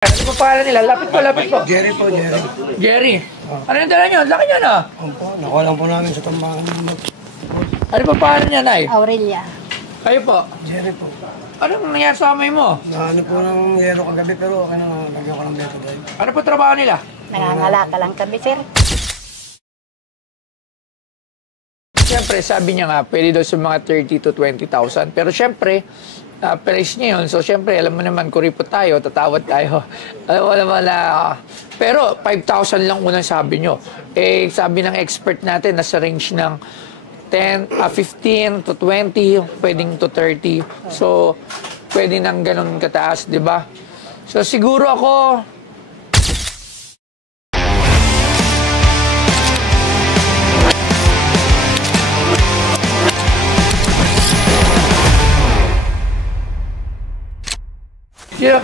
Ano po pangalan nila? Lapit po. Jerry po, Jerry. Jerry. Ano yung dala nyo? Laki niya na. Opo, nakuha lang po namin sa tambahan. Ano po pangalan niya, Nay? Aurelia. Kayo po. Jerry po. Anong nangyari sa amay mo? Naano po ng yero kagabi pero okay na lagyan ko ng beto dahil. Ano po trabaho nila? Nangangalaka lang kami, sir. Siyempre, sabi niya nga, pwede daw sa mga 30 to 20,000. Pero siyempre, price niya yun. So, siyempre, alam mo naman, kuripot tayo, tatawad tayo. Alam mo naman na, pero 5,000 lang unang sabi nyo. Eh, sabi ng expert natin, nasa range ng 15 to 20, pwedeng to 30. So, pwede nang ganun kataas, di ba? So, siguro ako,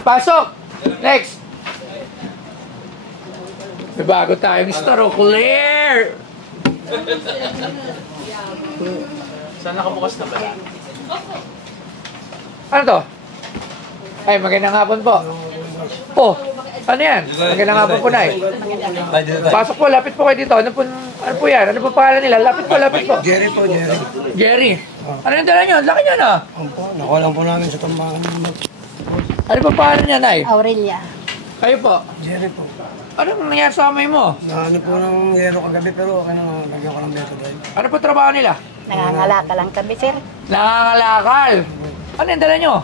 pasok! Next! May bago tayong star, oh, Claire! Saan nakabukas na ba? Ano to? Ay, magandang hapon po. Oh, ano yan? Magandang hapon po, Nay. Pasok po, lapit po kayo dito. Ano po yan? Ano po pangalan nila? Lapit po. Jerry po, Jerry. Jerry. Ano yung dala nyo? Laki niya na. Opo, nakuha lang po namin sa tambahan. Ano po pangalan niya, Nay? Aurelia. Kayo po. Jerry po. Anong nangyari sa amay mo? Naano po ng yero kagabi pero okay na lagyan ko ng beto dahil. Ano po trabaho nila? Nangangalaka lang kami, sir. Nangangalakal. Ano yung dala nyo?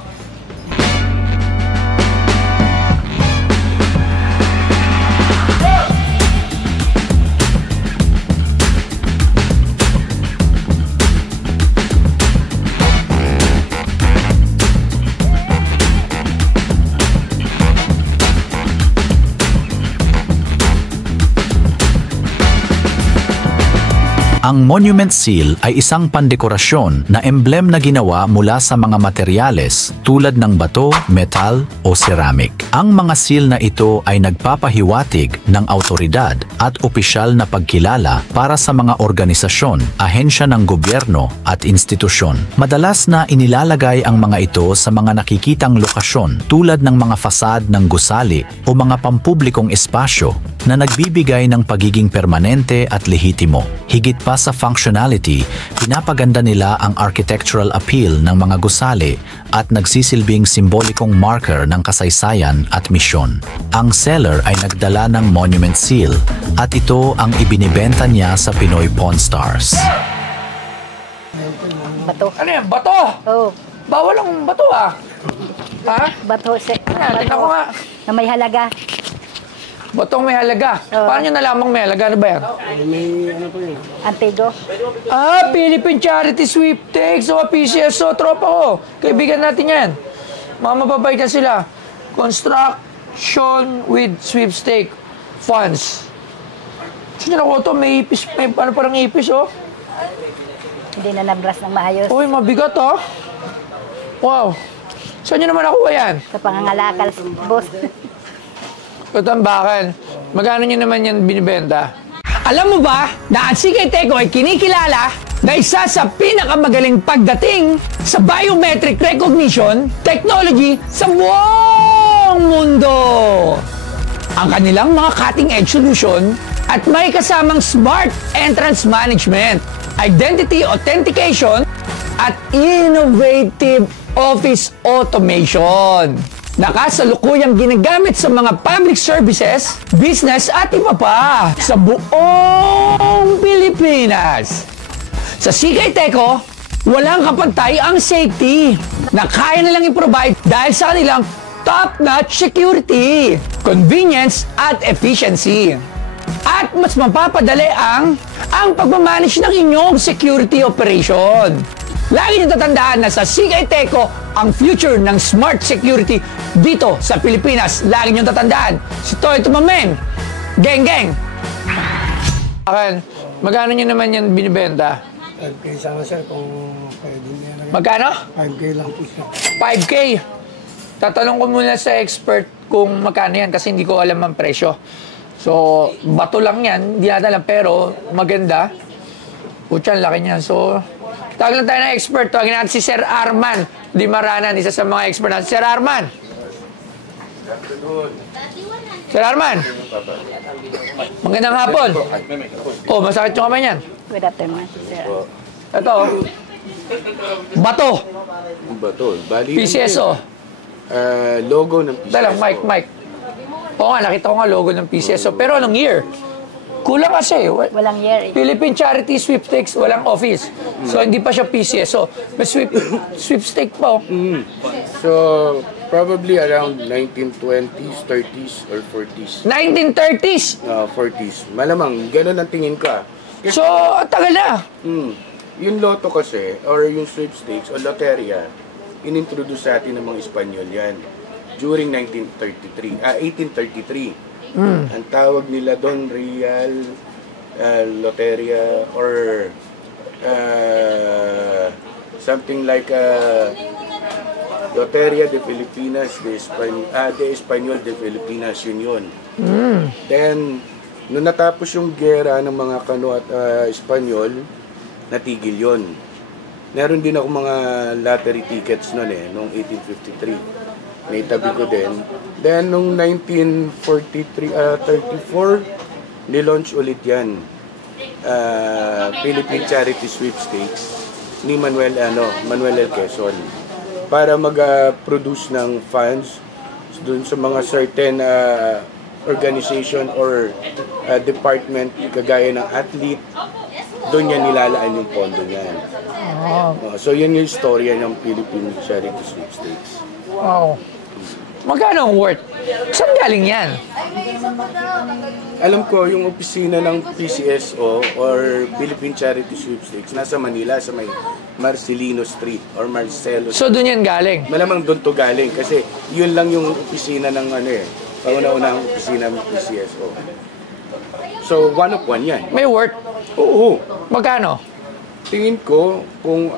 Ang Monument Seal ay isang pandekorasyon na emblem na ginawa mula sa mga materyales tulad ng bato, metal o ceramic. Ang mga seal na ito ay nagpapahiwatig ng autoridad at opisyal na pagkilala para sa mga organisasyon, ahensya ng gobyerno at institusyon. Madalas na inilalagay ang mga ito sa mga nakikitang lokasyon tulad ng mga fasad ng gusali o mga pampublikong espasyo na nagbibigay ng pagiging permanente at lehitimo. Higit pa sa functionality, pinapaganda nila ang architectural appeal ng mga gusali at nagsisilbing simbolikong marker ng kasaysayan at misyon. Ang seller ay nagdala ng Monument Seal at ito ang ibinibenta niya sa Pinoy Pawn Stars. Bato. Ano yan? Bato! Oh, Bawal ang bato, ah. Ha? bato, sir. Tingnan ko nga. Na may halaga. Batong may halaga. Oo. Paano nyo nalamang may halaga? Ano ba yan? May ano po yun. Antigo. Philippine Charity Sweepstakes. O, PCSO, tropa ko. Kaibigan natin yan. Mga mababait na sila. Construction with Sweepstake Funds. Sino na ko ito? May ipis. May ano parang ipis, oh. Hindi na nabras ng maayos. Uy, mabigat, oh. Wow. Saan nyo naman nakuha yan? Sa pangangalakal, boss. Katambakan. Magkano nyo naman yan binibenta? Alam mo ba na ang CK Teco ay kinikilala na isa sa pinakamagaling pagdating sa biometric recognition technology sa buong mundo. Ang kanilang mga cutting-edge solution at may kasamang smart entrance management, identity authentication, at innovative office automation. Nakasalukuyang ginagamit sa mga public services, business at iba pa sa buong Pilipinas. Sa CK Teco, walang kapantay ang safety na kaya nilang i-provide dahil sa kanilang top-notch security, convenience at efficiency. At mas mapapadali ang pagmamanage ng inyong security operation. Lagi niyo tatandaan na sa CK Teco ang future ng smart security dito sa Pilipinas. Lagi niyo tatandaan. Si Toy Tumamen. Geng, geng. Akin, magkano niyo naman yan binibenta? 5K sana sir kung pwede niya. Magkano? 5K lang po siya. 5K. Tatanong ko muna sa expert kung magkano yan kasi hindi ko alam ang presyo. So, bato lang yan. Hindi natin alam pero maganda. Pucha, laki niya. So, tawag lang tayo ng expert. Tawagin natin si Sir Arman Di Maranan, isa sa mga expert natin. Sir Arman. Sir Arman, magandang hapon. Oh, masakit yung kamay niyan. Good afternoon, sir. Ito, oh. Bato, Bato. Bali, PCSO. logo ng PCSO. Dalang, Mike. Oo nga, nakita ko nga logo ng PCSO. Pero anong year? Kulang kasi. Walang year eh. Philippine Charity Sweepstakes, walang office. So, hindi pa siya PCSO. May sweepstake pa, oh. So, probably around 1920s, 30s, or 40s. 1930s. 40s. Malamang, ganun ang tingin ko. So, ang tagal na. Yung loto kasi, or yung sweepstakes, o loteria, inintroduce sa atin ng mga Espanyol yan. During 1833. Ang tawag nila doon, Real Loteria, or something like Loteria de Filipinas de Espanyol de Filipinas, yun. Then, nung natapos yung gera ng mga Kano at Espanyol, natigil yun. Meron din ako mga lottery tickets noon noong 1853. Naitabi ko din. Then, noong 1934, nilaunch ulit yan. Philippine Charity Sweepstakes ni Manuel L. Quezon para mag-produce ng funds dun sa mga certain organization or department kagaya ng athlete. Doon yan nilalaan yung pondo niyan. So, yun yung istorya ng Philippine Charity Sweepstakes. Wow. Magkano ang worth? Saan galing yan? Alam ko, yung opisina ng PCSO or Philippine Charity Sweepstakes nasa Manila sa may Marcelino Street or Marcelo. So, doon yan galing? Malamang doon to galing kasi yun lang yung opisina ng pauna-unang opisina ng PCSO. So, one of one yan. May worth? Oo. Magkano? Tingin ko, kung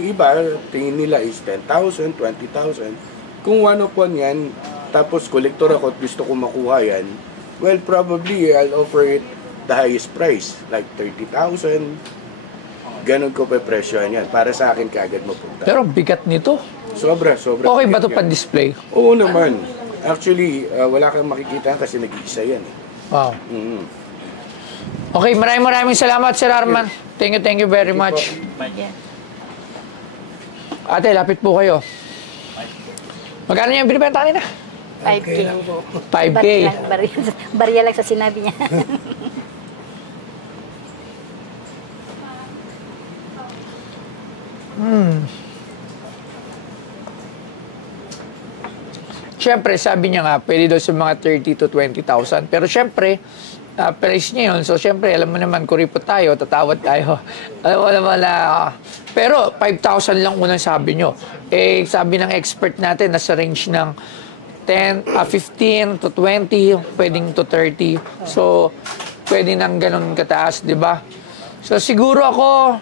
iba, tingin nila is 10,000, 20,000. Kung one of one yan, tapos collector ako at gusto ko makuha yan, well, probably I'll offer it the highest price, like 30,000. Ganon ko pe-presyohan yan. Para sa akin kaagad mapunta. Pero bigat nito. Sobra. Okay ba ito pan-display? Oo naman. Actually, wala kang makikita kasi nag-iisa yan. Wow. Okay, maraming salamat, Sir Arman. Thank you very much. Ate, lapit po kayo. Magkano niya yung binibenta kanina? 5K. 5K. Barya lang sa sinabi niya. Siyempre, sabi niya nga, pwede daw sa mga 30 to 20,000. Pero siyempre, price niya yun. So, siyempre, alam mo naman, kuripot tayo, tatawad tayo. Alam mo naman na, pero 5,000 lang unang sabi nyo. Eh, sabi ng expert natin, nasa range ng 15 to 20, pwedeng to 30. So, pwede nang ganun kataas, di ba? So, siguro ako,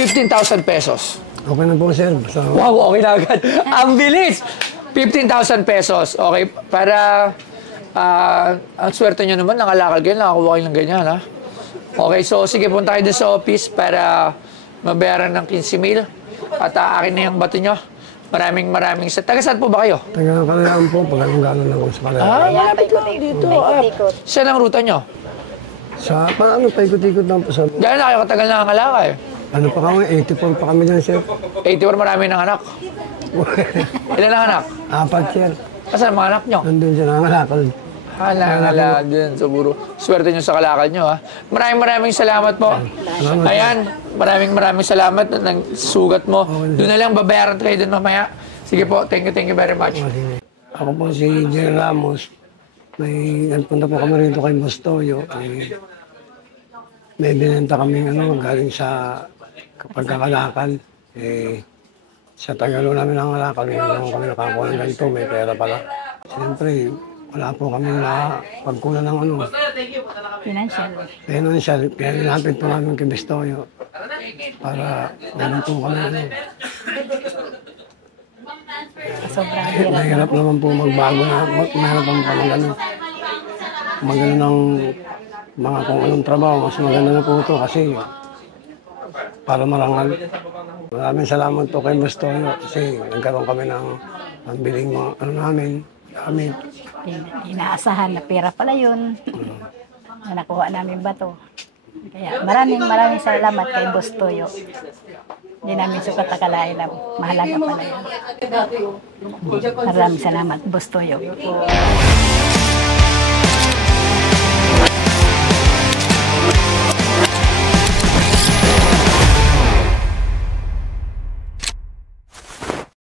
₱15,000. Okay na po, sir. Basta, Wow, okay na agad. Ang bilis! 15,000 pesos. Okay, para ang swerte nyo naman, nakalakal kayo, nakakuha kayo ng ganyan, ha? Okay, so sige, punta kayo dun sa office para mabayaran ng 15,000 at akin na yung bato nyo. Maraming taga saan po ba kayo? taga Kalayaan po, pag-along-ganon lang ako sa Kalayaan. Malapit lang dito. Paikot-ikot. Saan ang ruta nyo? Sa, paano, paikot-ikot lang po sa... Gano'n na kayo katagal na kalakal? Ano pa kami, 84 pa kami dyan, sir. 84, marami ng anak. Ilan ang anak? 4, sir. Asan ang mga anak nyo? Nandun siya nangalakal. Hala din, siguro. Swerte nyo sa kalakal nyo, ha? Maraming salamat po. Ayan, maraming salamat na sugat mo. Doon na lang, babayaran kayo doon mamaya. Sige po, thank you very much. Ako po si Jerry Ramos. Nagpunta po kami rito kay Bastoyo. May binenta kami galing sa pagkakalakal. Sa Tagalo namin ang kalakal, ngayon naman kami nakakuha ng ganito, may pera pala. Siyempre, wala po kami na pagkunan ng Financial. kaya nilapit po namin kay Bastoyo para ganun po kami. Sobrang hirap. Mahirap naman po magbago mahirap naman po magano ng mga kung anong trabaho, mas maganda na po ito kasi para marangal. Maraming salamat po kay Bastoyo kasi nagkaroon kami ng pambiling mga ano namin, gamit. Inaasahan na pera pala yun. Na nakuha namin bato. Kaya maraming salamat kay Boss Toyo. Hindi namin sukat akalain na mahalaga pala yun. Maraming salamat, Boss Toyo.